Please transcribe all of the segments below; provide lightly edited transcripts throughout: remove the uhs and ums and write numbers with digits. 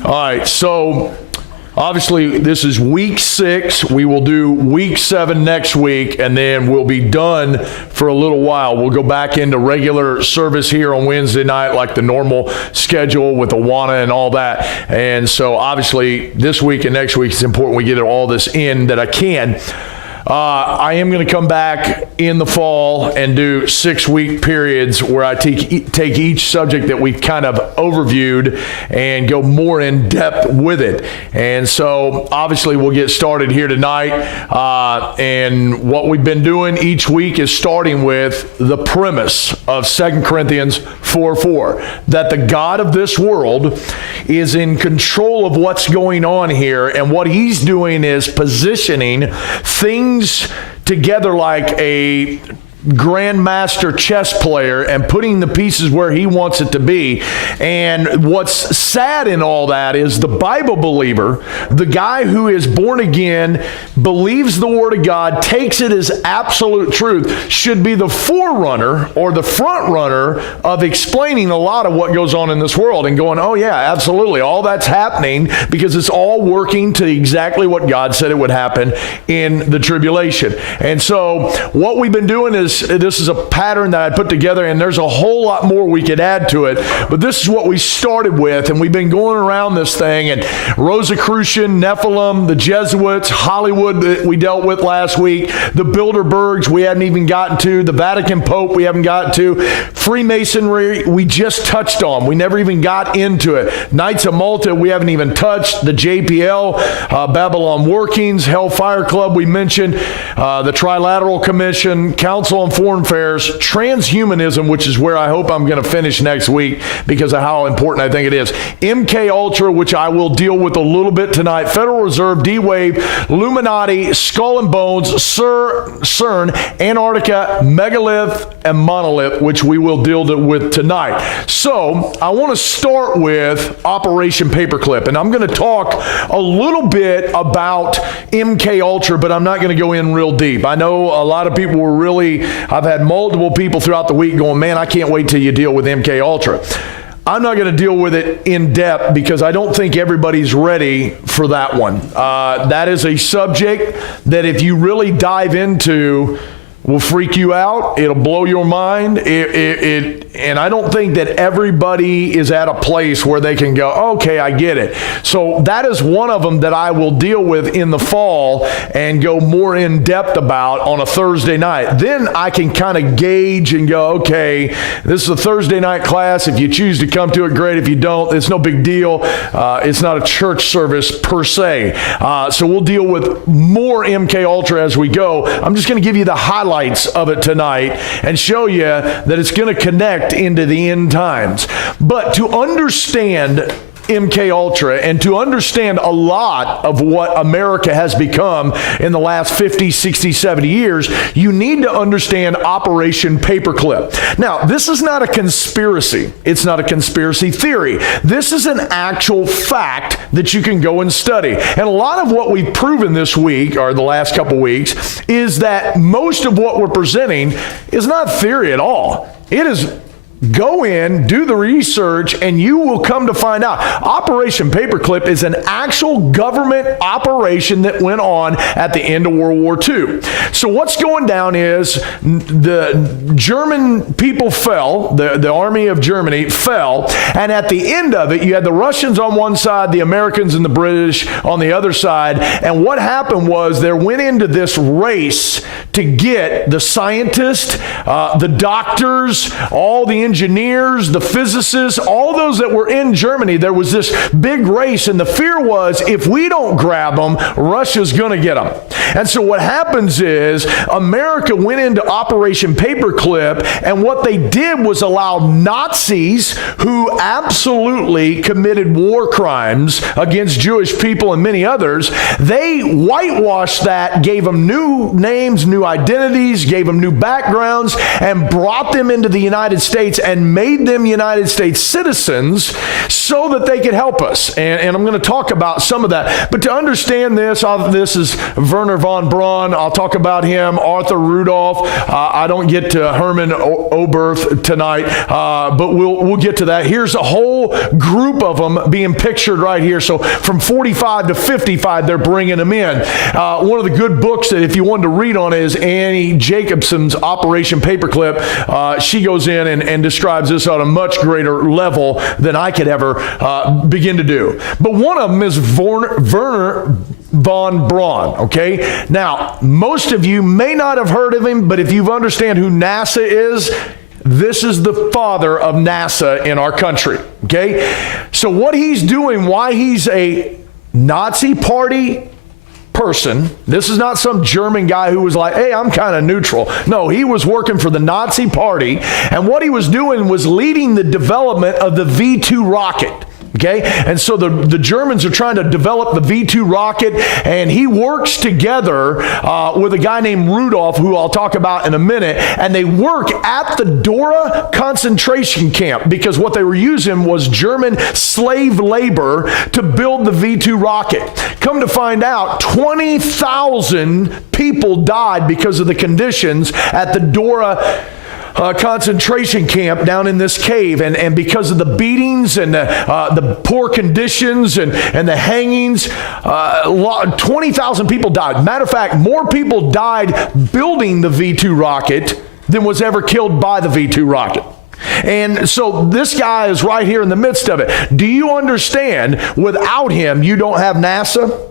All right, so obviously this is week 6. We will do week 7 next week, and then we'll be done for a little while. We'll go back into regular service here on Wednesday night, like the normal schedule with Awana and all that. And so obviously this week and next week, it's important we get all this in that I can. I am going to come back in the fall and do 6-week periods where I take each subject that we've kind of overviewed and go more in depth with it. And so obviously we'll get started here tonight. And what we've been doing each week is starting with the premise of 2 Corinthians 4:4, that the God of this world is in control of what's going on here, and what he's doing is positioning things together like a grandmaster chess player and putting the pieces where he wants it to be. And what's sad in all that is the Bible believer, the guy who is born again, believes the Word of God, takes it as absolute truth, should be the forerunner or the front runner of explaining a lot of what goes on in this world and going, oh yeah, absolutely, all that's happening because it's all working to exactly what God said it would happen in the tribulation. And so what we've been doing is, this is a pattern that I put together, and there's a whole lot more we could add to it, but this is what we started with, and we've been going around this thing, and Rosicrucian, Nephilim, the Jesuits, Hollywood that we dealt with last week, the Bilderbergs we haven't even gotten to, the Vatican Pope we haven't gotten to, Freemasonry we just touched on, we never even got into it, Knights of Malta we haven't even touched, the JPL, Babylon Workings, Hellfire Club we mentioned, the Trilateral Commission, Council on Foreign Affairs, transhumanism, which is where I hope I'm going to finish next week because of how important I think it is. MK Ultra, which I will deal with a little bit tonight. Federal Reserve, D-Wave, Illuminati, Skull and Bones, CERN, Antarctica, Megalith, and Monolith, which we will deal with tonight. So I want to start with Operation Paperclip, and I'm going to talk a little bit about MK Ultra, but I'm not going to go in real deep. I know a lot of people were I've had multiple people throughout the week going, man, I can't wait till you deal with MK Ultra. I'm not going to deal with it in depth because I don't think everybody's ready for that one. That is a subject that if you really dive into, will freak you out. It'll blow your mind. And I don't think that everybody is at a place where they can go, okay, I get it. So that is one of them that I will deal with in the fall and go more in depth about on a Thursday night. Then I can kind of gauge and go, okay, this is a Thursday night class. If you choose to come to it, great. If you don't, it's no big deal. It's not a church service per se. So we'll deal with more MK Ultra as we go. I'm just going to give you the highlights of it tonight and show you that it's going to connect into the end times. But to understand MK Ultra and to understand a lot of what America has become in the last 50, 60, 70 years, you need to understand Operation Paperclip. Now, this is not a conspiracy. It's not a conspiracy theory. This is an actual fact that you can go and study. And a lot of what we've proven this week, or the last couple weeks, is that most of what we're presenting is not theory at all. It is go in, do the research, and you will come to find out. Operation Paperclip is an actual government operation that went on at the end of World War II. So what's going down is the German people fell, the army of Germany fell, and at the end of it, you had the Russians on one side, the Americans and the British on the other side, and what happened was there went into this race to get the scientists, the doctors, all the engineers, the physicists, all those that were in Germany. There was this big race, and the fear was if we don't grab them, Russia's going to get them. And so what happens is America went into Operation Paperclip, and what they did was allow Nazis who absolutely committed war crimes against Jewish people and many others, they whitewashed that, gave them new names, new identities, gave them new backgrounds, and brought them into the United States and made them United States citizens so that they could help us. And I'm going to talk about some of that. But to understand this is Werner von Braun. I'll talk about him. Arthur Rudolph. I don't get to Herman Oberth tonight, but we'll get to that. Here's a whole group of them being pictured right here. So from 45 to 55, they're bringing them in. One of the good books that if you wanted to read on it is Annie Jacobson's Operation Paperclip. She goes in and describes this on a much greater level than I could ever begin to do. But one of them is Werner von Braun, okay? Now, most of you may not have heard of him, but if you understand who NASA is, this is the father of NASA in our country, okay? So what he's doing, why he's a Nazi party person, this is not some German guy who was like, hey, I'm kind of neutral. No, he was working for the Nazi party, and what he was doing was leading the development of the V-2 rocket. Okay, and so the Germans are trying to develop the V-2 rocket, and he works together with a guy named Rudolph, who I'll talk about in a minute, and they work at the Dora concentration camp because what they were using was German slave labor to build the V-2 rocket. Come to find out, 20,000 people died because of the conditions at the Dora concentration camp down in this cave, and because of the beatings and the poor conditions and the hangings, 20,000 people died. Matter of fact, more people died building the V-2 rocket than was ever killed by the V-2 rocket. And so this guy is right here in the midst of it. Do you understand? Without him, you don't have NASA.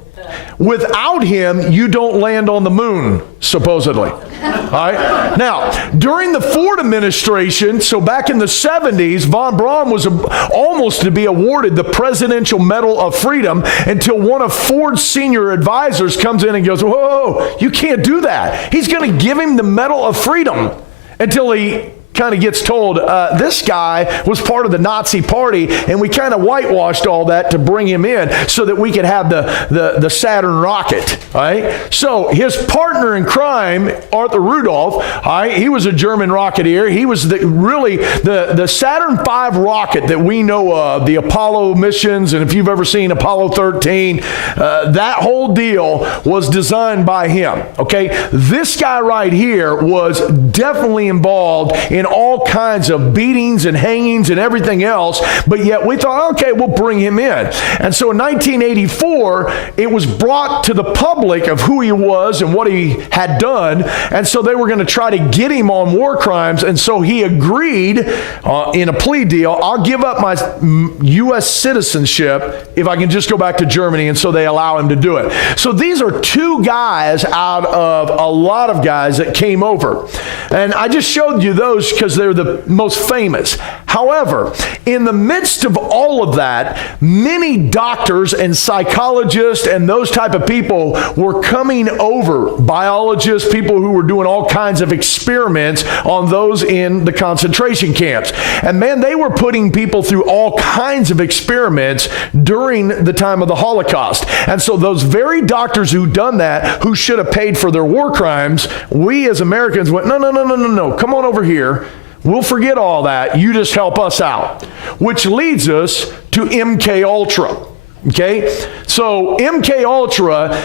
Without him, you don't land on the moon, supposedly. All right. Now, during the Ford administration, so back in the 70s, von Braun was almost to be awarded the Presidential Medal of Freedom until one of Ford's senior advisors comes in and goes, whoa, you can't do that. He's going to give him the Medal of Freedom until he kind of gets told this guy was part of the Nazi party, and we kind of whitewashed all that to bring him in so that we could have the Saturn rocket. All right. So his partner in crime, Arthur Rudolph, all right, he was a German rocketeer. He was really the Saturn V rocket that we know of, the Apollo missions, and if you've ever seen Apollo 13, that whole deal was designed by him. Okay. This guy right here was definitely involved in all kinds of beatings and hangings and everything else, but yet we thought, okay, we'll bring him in. And so in 1984, it was brought to the public of who he was and what he had done, and so they were going to try to get him on war crimes, and so he agreed in a plea deal, I'll give up my U.S. citizenship if I can just go back to Germany, and so they allow him to do it. So these are two guys out of a lot of guys that came over, and I just showed you those because they're the most famous. However, in the midst of all of that, many doctors and psychologists and those type of people were coming over, biologists, people who were doing all kinds of experiments on those in the concentration camps. And man, they were putting people through all kinds of experiments during the time of the Holocaust. And so those very doctors who done that, who should have paid for their war crimes, we as Americans went, no, come on over here. We'll forget all that. You just help us out. Which leads us to MK Ultra. Okay? So MK Ultra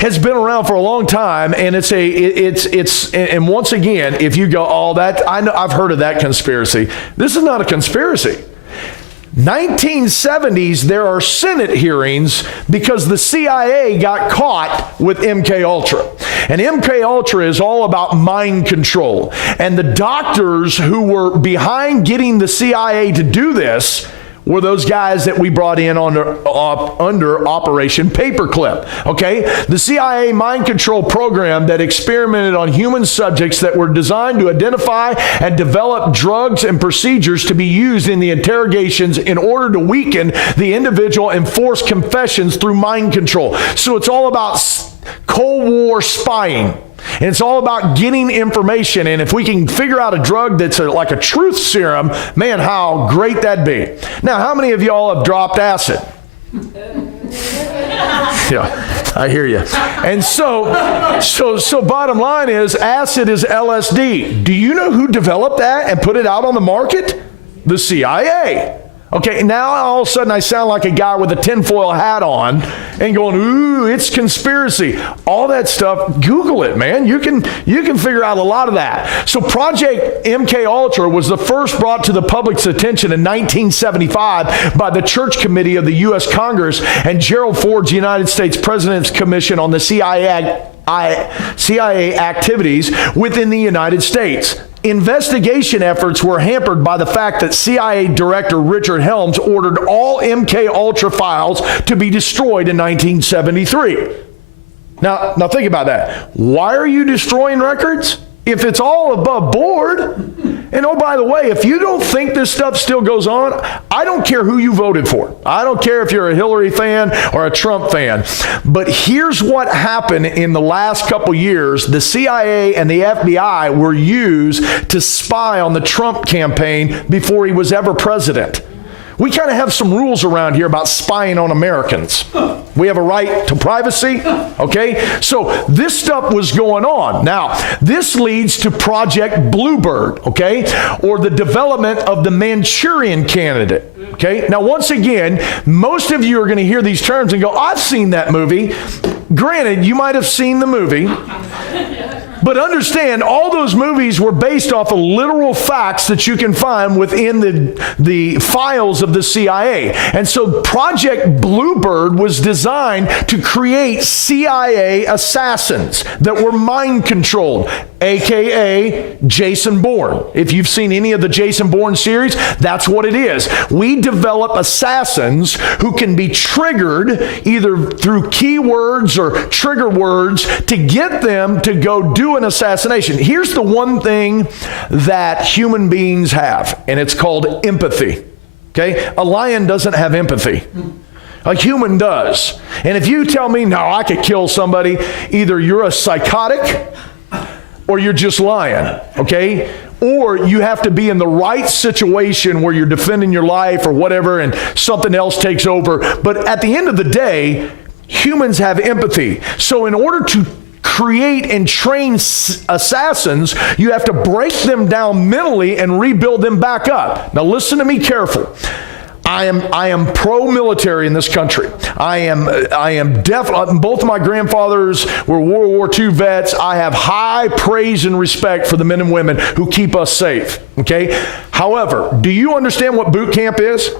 has been around for a long time, and and once again, if you go, oh, that I know, I've heard of that conspiracy. This is not a conspiracy. 1970s, there are Senate hearings because the CIA got caught with MK Ultra. And MK Ultra is all about mind control. And the doctors who were behind getting the CIA to do this were those guys that we brought in under Operation Paperclip. Okay? The CIA mind control program that experimented on human subjects that were designed to identify and develop drugs and procedures to be used in the interrogations in order to weaken the individual and force confessions through mind control. So it's all about Cold War spying. And it's all about getting information. And if we can figure out a drug that's like a truth serum, man, how great that'd be. Now, how many of y'all have dropped acid? Yeah, I hear you. And so bottom line is, acid is LSD. Do you know who developed that and put it out on the market? The CIA. Okay, now all of a sudden I sound like a guy with a tinfoil hat on and going, ooh, it's conspiracy. All that stuff, Google it, man. You can figure out a lot of that. So Project MK Ultra was the first brought to the public's attention in 1975 by the Church Committee of the U.S. Congress and Gerald Ford's United States President's Commission on the CIA activities within the United States. Investigation efforts were hampered by the fact that CIA Director Richard Helms ordered all MK Ultra files to be destroyed in 1973. Now think about that. Why are you destroying records? If it's all above board, and oh, by the way, if you don't think this stuff still goes on, I don't care who you voted for. I don't care if you're a Hillary fan or a Trump fan. But here's what happened in the last couple years. The CIA and the FBI were used to spy on the Trump campaign before he was ever president. We kind of have some rules around here about spying on Americans. We have a right to privacy, okay? So this stuff was going on. Now, this leads to Project Bluebird, okay? Or the development of the Manchurian Candidate, okay? Now, once again, most of you are going to hear these terms and go, I've seen that movie. Granted, you might have seen the movie. But understand, all those movies were based off of literal facts that you can find within the files of the CIA. And so Project Bluebird was designed to create CIA assassins that were mind controlled, aka Jason Bourne. If you've seen any of the Jason Bourne series, that's what it is. We develop assassins who can be triggered either through keywords or trigger words to get them to go do an assassination. Here's the one thing that human beings have, and it's called empathy. Okay? A lion doesn't have empathy. A human does. And if you tell me, no, I could kill somebody, either you're a psychotic or you're just lying. Okay? Or you have to be in the right situation where you're defending your life or whatever and something else takes over. But at the end of the day, humans have empathy. So in order to create and train assassins, you have to break them down mentally and rebuild them back up. Now listen to me careful. I am pro-military in this country. I am definitely, both of my grandfathers were World War II vets. I have high praise and respect for the men and women who keep us safe. Okay? However, do you understand what boot camp is?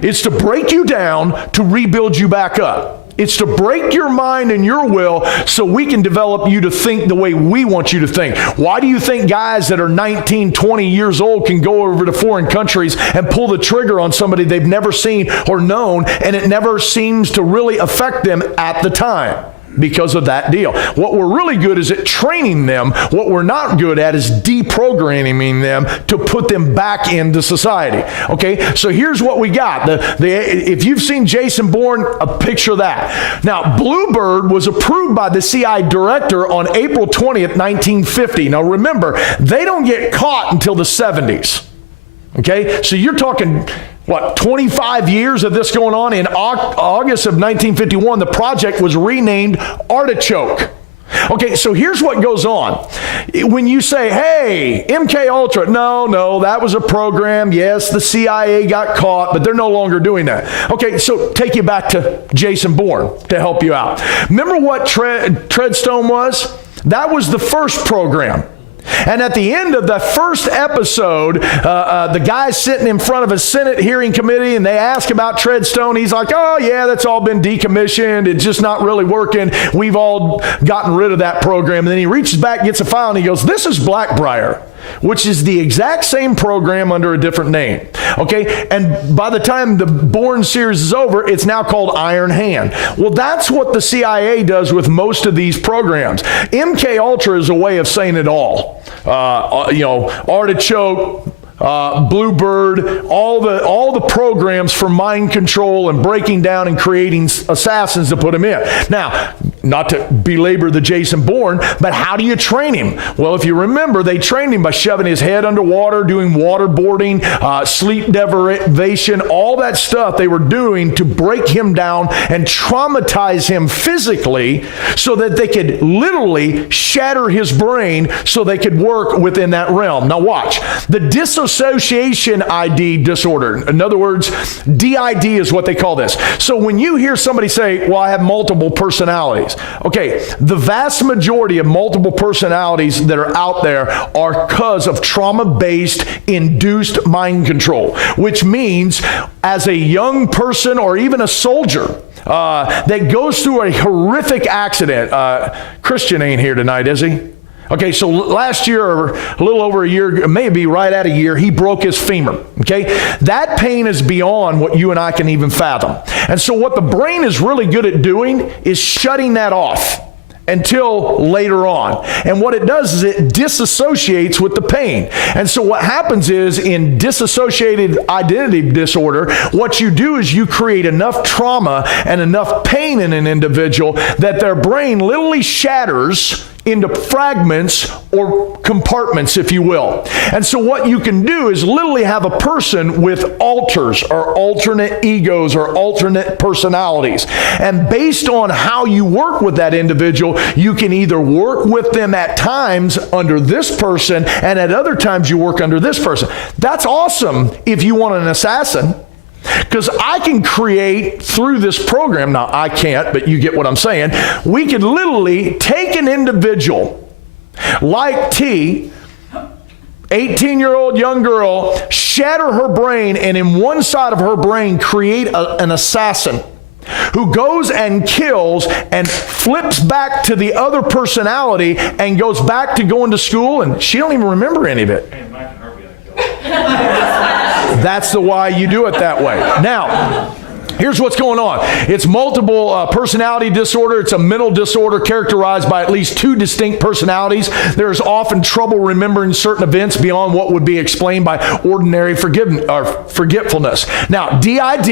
It's to break you down to rebuild you back up. It's to break your mind and your will so we can develop you to think the way we want you to think. Why do you think guys that are 19, 20 years old can go over to foreign countries and pull the trigger on somebody they've never seen or known, and it never seems to really affect them at the time? Because of that deal. What we're really good is at training them. What we're not good at is deprogramming them to put them back into society. Okay, so here's what we got. If you've seen Jason Bourne, a picture of that. Now, Bluebird was approved by the CIA director on April 20th, 1950. Now remember, they don't get caught until the 70s. Okay, so you're talking, 25 years of this going on? In August of 1951, the project was renamed Artichoke. Okay, so here's what goes on. When you say, hey, MK Ultra, no, that was a program. Yes, the CIA got caught, but they're no longer doing that. Okay, so take you back to Jason Bourne to help you out. Remember what Treadstone was? That was the first program. And at the end of the first episode, the guy's sitting in front of a Senate hearing committee and they ask about Treadstone. He's like, oh yeah, that's all been decommissioned. It's just not really working. We've all gotten rid of that program. And then he reaches back, gets a file, and he goes, this is Blackbriar, which is the exact same program under a different name. Okay, and by the time the Bourne series is over, it's now called Iron Hand. Well, that's what the CIA does with most of these programs. MK Ultra is a way of saying it all. Artichoke, Bluebird, all the programs for mind control and breaking down and creating assassins to put them in. Now, not to belabor the Jason Bourne, but how do you train him? Well, if you remember, they trained him by shoving his head underwater, doing waterboarding, sleep deprivation, all that stuff they were doing to break him down and traumatize him physically so that they could literally shatter his brain so they could work within that realm. Now watch. The dissociation ID disorder, in other words, DID is what they call this. So when you hear somebody say, well, I have multiple personalities. Okay, the vast majority of multiple personalities that are out there are because of trauma-based induced mind control, which means as a young person or even a soldier that goes through a horrific accident. Christian ain't here tonight, is he? Okay, so last year, or a little over a year, maybe right at a year, he broke his femur, okay? That pain is beyond what you and I can even fathom. And so what the brain is really good at doing is shutting that off until later on. And what it does is it disassociates with the pain. And so what happens is in dissociated identity disorder, what you do is you create enough trauma and enough pain in an individual that their brain literally shatters into fragments or compartments, if you will. And so what you can do is literally have a person with alters or alternate egos or alternate personalities. And based on how you work with that individual, you can either work with them at times under this person and at other times you work under this person. That's awesome if you want an assassin. Because I can create through this program, now I can't, but you get what I'm saying, we could literally take an individual like T, 18-year-old young girl, shatter her brain, and in one side of her brain create an assassin who goes and kills and flips back to the other personality and goes back to going to school, and she don't even remember any of it. That's the why you do it that way. Now, here's what's going on. It's multiple personality disorder. It's a mental disorder characterized by at least two distinct personalities. There's often trouble remembering certain events beyond what would be explained by ordinary forgetfulness. Now, DID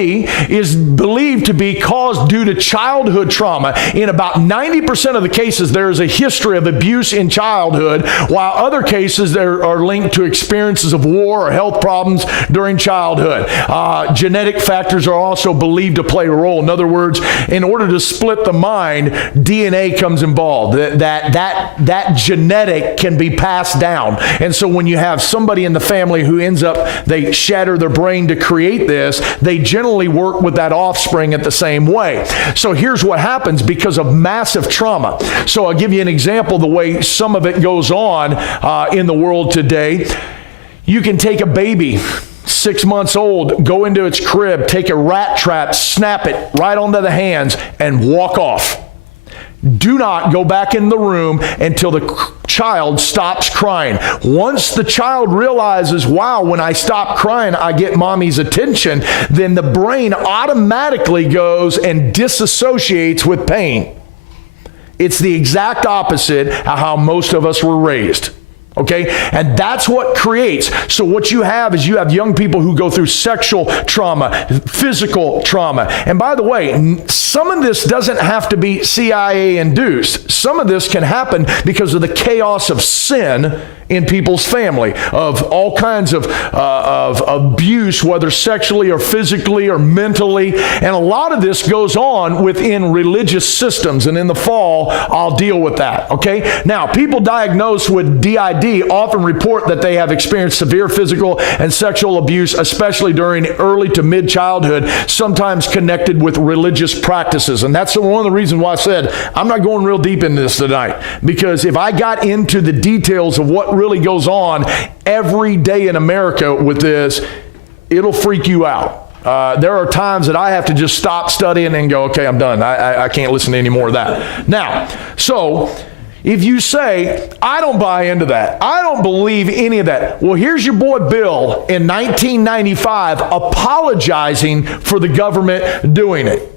is believed to be caused due to childhood trauma. In about 90% of the cases, there is a history of abuse in childhood, while other cases there are linked to experiences of war or health problems during childhood. Genetic factors are also believed to play a role. In other words, in order to split the mind, DNA comes involved. That genetic can be passed down. And so when you have somebody in the family who ends up, they shatter their brain to create this, they generally work with that offspring at the same way. So here's what happens because of massive trauma. So I'll give you an example the way some of it goes on in the world today. You can take a baby 6 months old, go into its crib, take a rat trap, snap it right onto the hands, and walk off. Do not go back in the room until the child stops crying. Once the child realizes, wow, when I stop crying, I get mommy's attention, then the brain automatically goes and disassociates with pain. It's the exact opposite of how most of us were raised. Okay, and that's what creates. So what you have is you have young people who go through sexual trauma, physical trauma. And by the way, some of this doesn't have to be CIA induced. Some of this can happen because of the chaos of sin in people's family, of all kinds of abuse, whether sexually or physically or mentally. And a lot of this goes on within religious systems. And in the fall, I'll deal with that. Okay, now people diagnosed with DID often report that they have experienced severe physical and sexual abuse, especially during early to mid-childhood, sometimes connected with religious practices. And that's one of the reasons why I said I'm not going real deep into this tonight, because if I got into the details of what really goes on every day in America with this, it'll freak you out. There are times that I have to just stop studying and go, okay, I'm done. I can't listen to any more of that. Now, so if you say, I don't buy into that, I don't believe any of that, well, here's your boy Bill in 1995 apologizing for the government doing it.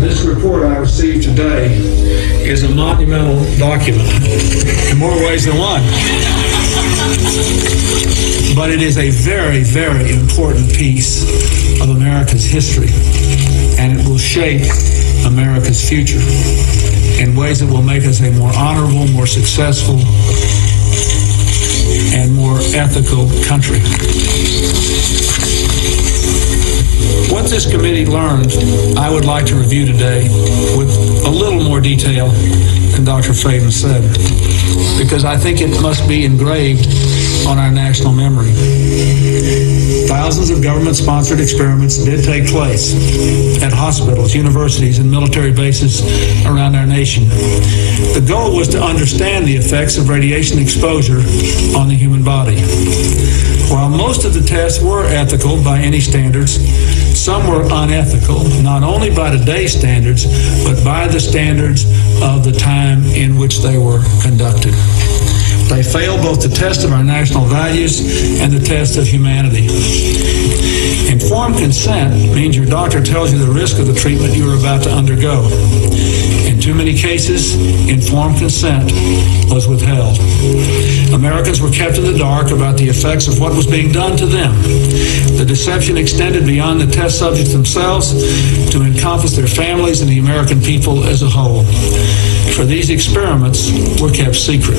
This report I received today is a monumental document in more ways than one. But it is a very, very important piece of America's history, and it will shape America's future in ways that will make us a more honorable, more successful, and more ethical country. What this committee learned, I would like to review today with a little more detail than Dr. Faden said, because I think it must be engraved on our national memory. Thousands of government-sponsored experiments did take place at hospitals, universities, and military bases around our nation. The goal was to understand the effects of radiation exposure on the human body. While most of the tests were ethical by any standards, some were unethical, not only by today's standards, but by the standards of the time in which they were conducted. They fail both the test of our national values and the test of humanity. Informed consent means your doctor tells you the risk of the treatment you are about to undergo. In too many cases, informed consent was withheld. Americans were kept in the dark about the effects of what was being done to them. The deception extended beyond the test subjects themselves to encompass their families and the American people as a whole. For these experiments were kept secret,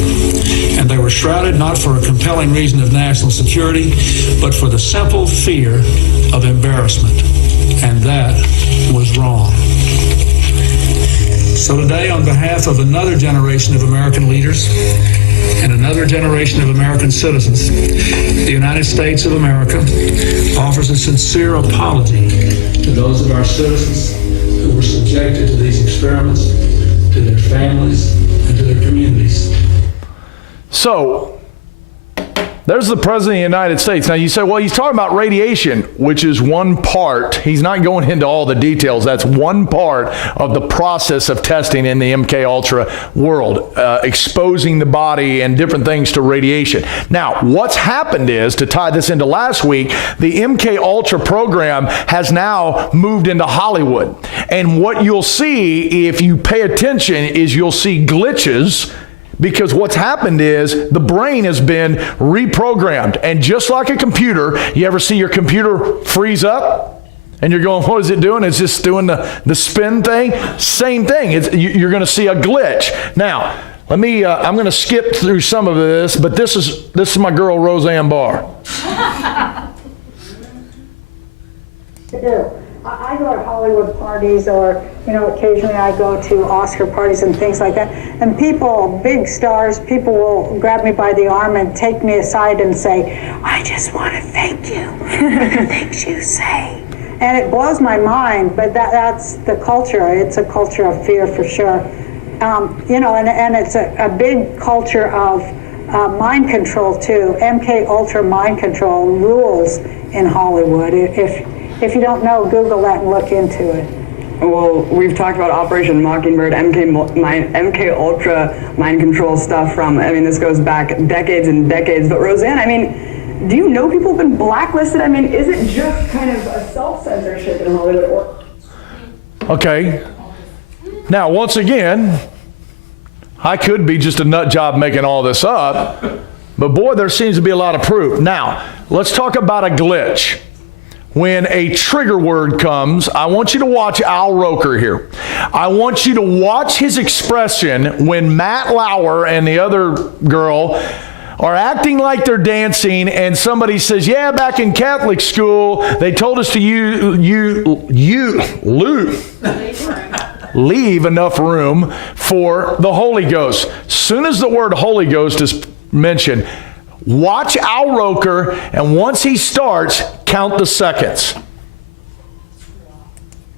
and they were shrouded not for a compelling reason of national security, but for the simple fear of embarrassment, and that was wrong. So today, on behalf of another generation of American leaders and another generation of American citizens, the United States of America offers a sincere apology to those of our citizens who were subjected to these experiments, to their families, and to their communities. So, there's the President of the United States. Now you say, well, he's talking about radiation, which is one part. He's not going into all the details. That's one part of the process of testing in the MK Ultra world, exposing the body and different things to radiation. Now, what's happened is, to tie this into last week, the MK Ultra program has now moved into Hollywood. And what you'll see, if you pay attention, is you'll see glitches, because what's happened is the brain has been reprogrammed. And just like a computer, you ever see your computer freeze up? And you're going, what is it doing? It's just doing the spin thing. Same thing. You're going to see a glitch. Now, I'm going to skip through some of this, but this is my girl, Roseanne Barr. I go to Hollywood parties, or, occasionally I go to Oscar parties and things like that. And people, big stars, people will grab me by the arm and take me aside and say, I just want to thank you for the things you say. And it blows my mind, but that's the culture. It's a culture of fear for sure. And it's a big culture of mind control too. MK Ultra mind control rules in Hollywood. If you don't know, Google that and look into it. Well, we've talked about Operation Mockingbird, MK Ultra mind control stuff this goes back decades and decades. But Roseanne, do you know people have been blacklisted? Is it just kind of a self-censorship in Hollywood? Okay. Now, once again, I could be just a nut job making all this up, but boy, there seems to be a lot of proof. Now, let's talk about a glitch. When a trigger word comes, I want you to watch Al Roker here. I want you to watch his expression when Matt Lauer and the other girl are acting like they're dancing, and somebody says, yeah, back in Catholic school, they told us to leave enough room for the Holy Ghost. Soon as the word Holy Ghost is mentioned, watch Al Roker, and once he starts, count the seconds.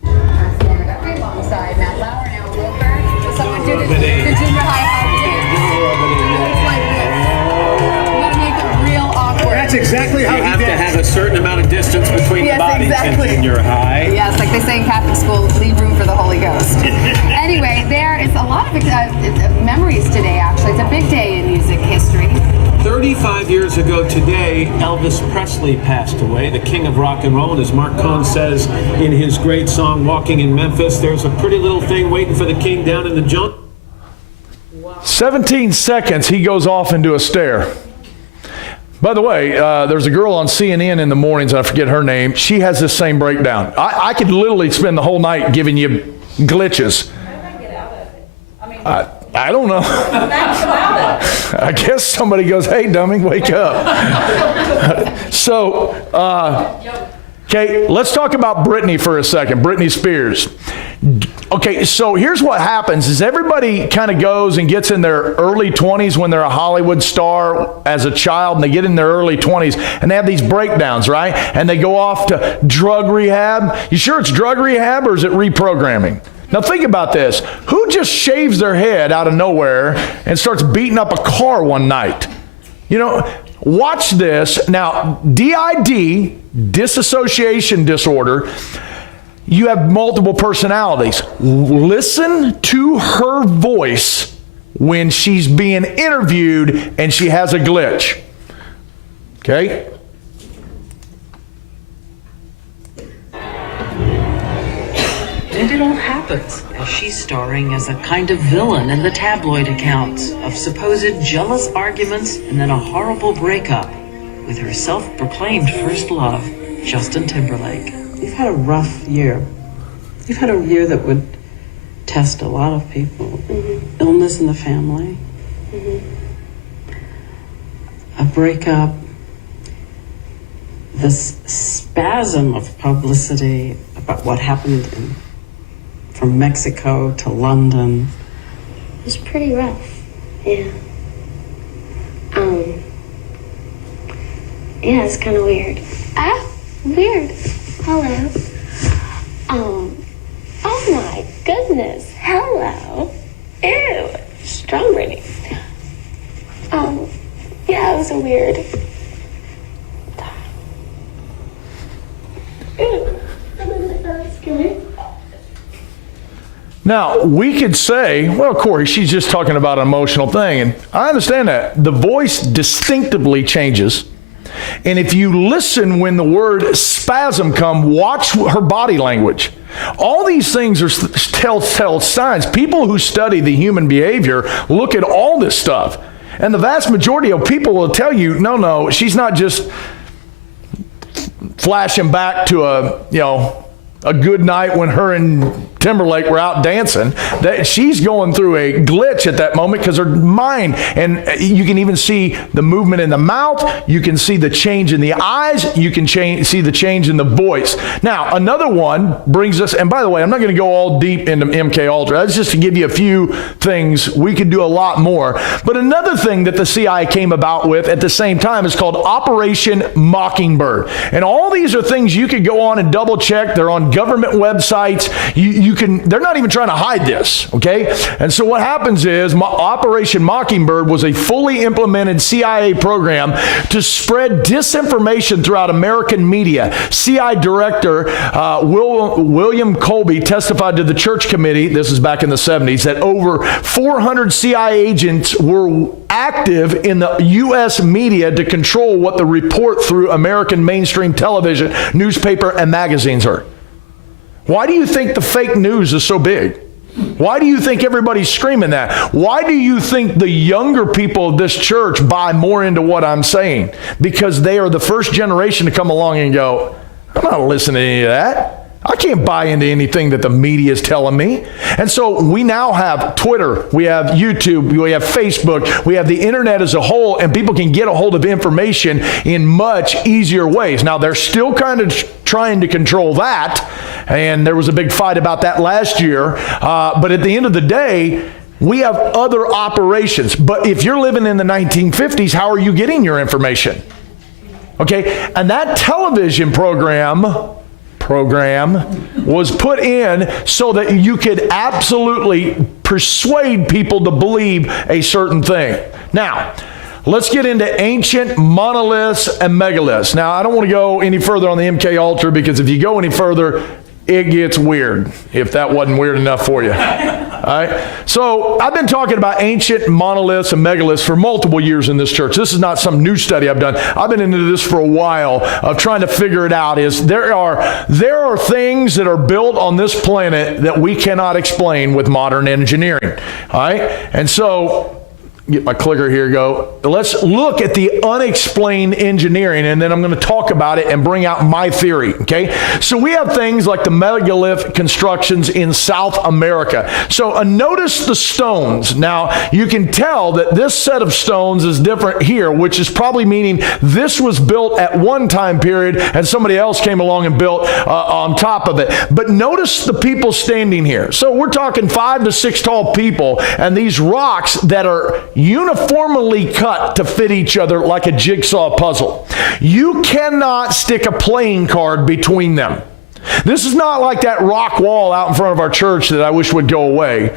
Alongside Matt Lauer and Al Roker. Will someone do the junior high You gotta make it real awkward. That's exactly how you have to have a certain amount of distance between the bodies in junior high. Yes, like they say in Catholic school, leave room for the Holy Ghost. Anyway, there is a lot of memories today, actually. It's a big day in music history. 35 years ago today, Elvis Presley passed away, the king of rock and roll. And as Mark Cohn says in his great song, Walking in Memphis, there's a pretty little thing waiting for the king down in the jungle. 17 seconds, he goes off into a stare. By the way, there's a girl on CNN in the mornings, I forget her name. She has this same breakdown. I could literally spend the whole night giving you glitches. I don't know. I guess somebody goes, hey, dummy, wake up. So, okay, let's talk about Britney for a second. Britney Spears. Okay, so here's what happens is everybody kind of goes and gets in their early 20s when they're a Hollywood star as a child, and they get in their early 20s and they have these breakdowns, right? And they go off to drug rehab. You sure it's drug rehab or is it reprogramming? Now think about this. Who just shaves their head out of nowhere and starts beating up a car one night? You know, watch this. Now, DID, dissociation disorder, you have multiple personalities. Listen to her voice when she's being interviewed and she has a glitch. Okay? And it all happens as she's starring as a kind of villain in the tabloid accounts of supposed jealous arguments and then a horrible breakup with her self-proclaimed first love, Justin Timberlake. You've had a rough year. You've had a year that would test a lot of people. Mm-hmm. Illness in the family. Mm-hmm. A breakup. This spasm of publicity about what happened from Mexico to London. It was pretty rough, yeah. Yeah, it's kind of weird. Weird. Hello. Oh my goodness. Hello. Ew. Strawberry. Yeah, it was a weird. Ew. Now, we could say, well, Corey, she's just talking about an emotional thing. And I understand that. The voice distinctively changes. And if you listen when the word spasm come, watch her body language. All these things are telltale signs. People who study the human behavior look at all this stuff. And the vast majority of people will tell you, no, she's not just flashing back to a good night when her and Timberlake were out dancing, that she's going through a glitch at that moment because her mind, and you can even see the movement in the mouth, you can see the change in the eyes, you can see the change in the voice. Now, another one brings us, and by the way, I'm not going to go all deep into MK Ultra. That's just to give you a few things. We could do a lot more. But another thing that the CIA came about with at the same time is called Operation Mockingbird. And all these are things you could go on and double check. They're on government websites. They're not even trying to hide this, okay? And so what happens is Operation Mockingbird was a fully implemented CIA program to spread disinformation throughout American media. CIA Director William Colby testified to the Church Committee, this is back in the 70s, that over 400 CIA agents were active in the U.S. media to control what the report through American mainstream television, newspaper, and magazines are. Why do you think the fake news is so big? Why do you think everybody's screaming that? Why do you think the younger people of this church buy more into what I'm saying? Because they are the first generation to come along and go, I'm not listening to any of that. I can't buy into anything that the media is telling me. And so we now have Twitter, we have YouTube, we have Facebook, we have the internet as a whole, and people can get a hold of information in much easier ways. Now, they're still kind of trying to control that, and there was a big fight about that last year. But at the end of the day, we have other operations. But if you're living in the 1950s, how are you getting your information? Okay, and that television program was put in so that you could absolutely persuade people to believe a certain thing. Now, let's get into ancient monoliths and megaliths. Now, I don't want to go any further on the MK Ultra because if you go any further, it gets weird, if that wasn't weird enough for you. All right? So I've been talking about ancient monoliths and megaliths for multiple years in this church. This is not some new study I've done. I've been into this for a while of trying to figure it out. There are things that are built on this planet that we cannot explain with modern engineering. All right? And so get my clicker here, go. Let's look at the unexplained engineering, and then I'm going to talk about it and bring out my theory, okay? So we have things like the megalith constructions in South America. So notice the stones. Now, you can tell that this set of stones is different here, which is probably meaning this was built at one time period and somebody else came along and built on top of it. But notice the people standing here. So we're talking 5 to 6 tall people, and these rocks that are uniformly cut to fit each other like a jigsaw puzzle. You cannot stick a playing card between them. This is not like that rock wall out in front of our church that I wish would go away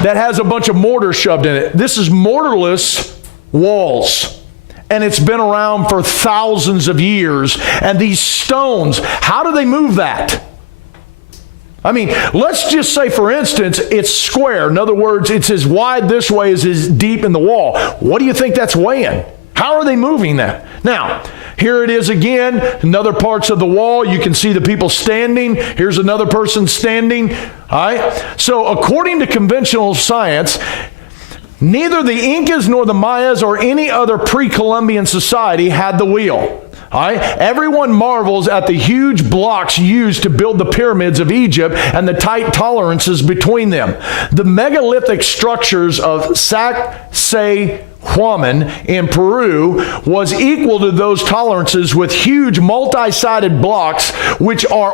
that has a bunch of mortar shoved in it. This is mortarless walls. And it's been around for thousands of years. And these stones, how do they move that? I mean, let's just say, for instance, it's square. In other words, it's as wide this way as is deep in the wall. What do you think that's weighing? How are they moving that? Now, here it is again, in other parts of the wall. You can see the people standing. Here's another person standing. All right? So according to conventional science, neither the Incas nor the Mayas or any other pre-Columbian society had the wheel. All right? Everyone marvels at the huge blocks used to build the pyramids of Egypt and the tight tolerances between them. The megalithic structures of Sacsayhuaman in Peru was equal to those tolerances with huge multi-sided blocks which are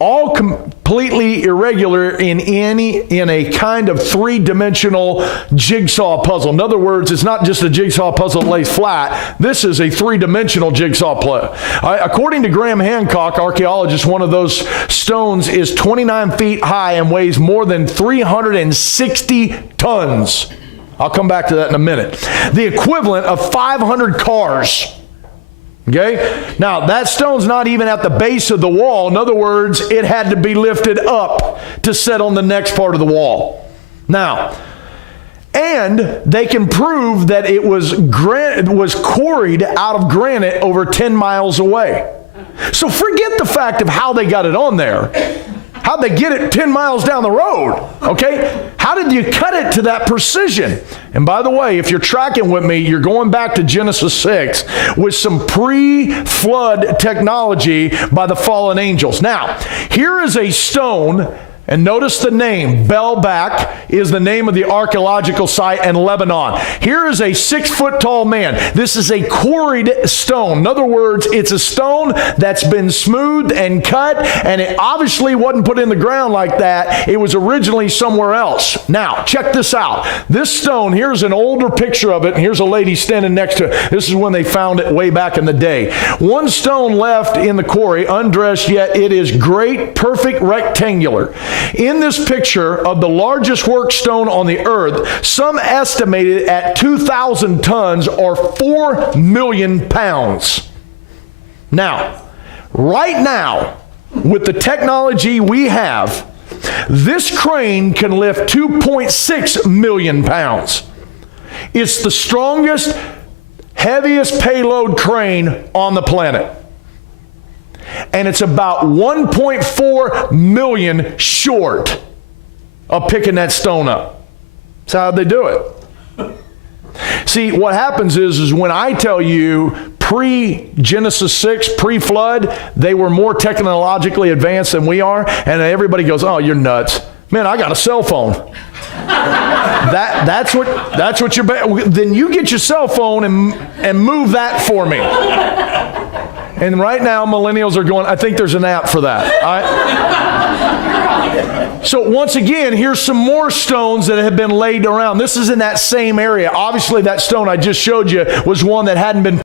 completely irregular in a kind of three-dimensional jigsaw puzzle. In other words, it's not just a jigsaw puzzle that lays flat. This is a three-dimensional jigsaw puzzle. According to Graham Hancock, archaeologist, one of those stones is 29 feet high and weighs more than 360 tons. I'll come back to that in a minute. The equivalent of 500 cars. Okay? Now, that stone's not even at the base of the wall. In other words, it had to be lifted up to set on the next part of the wall. Now, and they can prove that it was quarried out of granite over 10 miles away. So forget the fact of how they got it on there. How'd they get it 10 miles down the road? Okay? How did you cut it to that precision? And by the way, if you're tracking with me, you're going back to Genesis 6 with some pre-flood technology by the fallen angels. Now, here is a stone. And notice the name. Belbak is the name of the archaeological site in Lebanon. Here is a 6-foot tall man. This is a quarried stone. In other words, it's a stone that's been smoothed and cut, and it obviously wasn't put in the ground like that. It was originally somewhere else. Now, check this out. This stone, here's an older picture of it, and here's a lady standing next to it. This is when they found it way back in the day. One stone left in the quarry, undressed, yet it is great, perfect, rectangular. In this picture of the largest work stone on the earth, some estimate it at 2,000 tons or 4 million pounds. Now, right now, with the technology we have, this crane can lift 2.6 million pounds. It's the strongest, heaviest payload crane on the planet. And it's about 1.4 million short of picking that stone up. That's how they do it. See, what happens is when I tell you pre-Genesis 6, pre-flood, they were more technologically advanced than we are, and everybody goes, oh, you're nuts. Man, I got a cell phone. That's what you're, then you get your cell phone and move that for me. And right now, millennials are going, I think there's an app for that. All right? So once again, here's some more stones that have been laid around. This is in that same area. Obviously, that stone I just showed you was one that hadn't been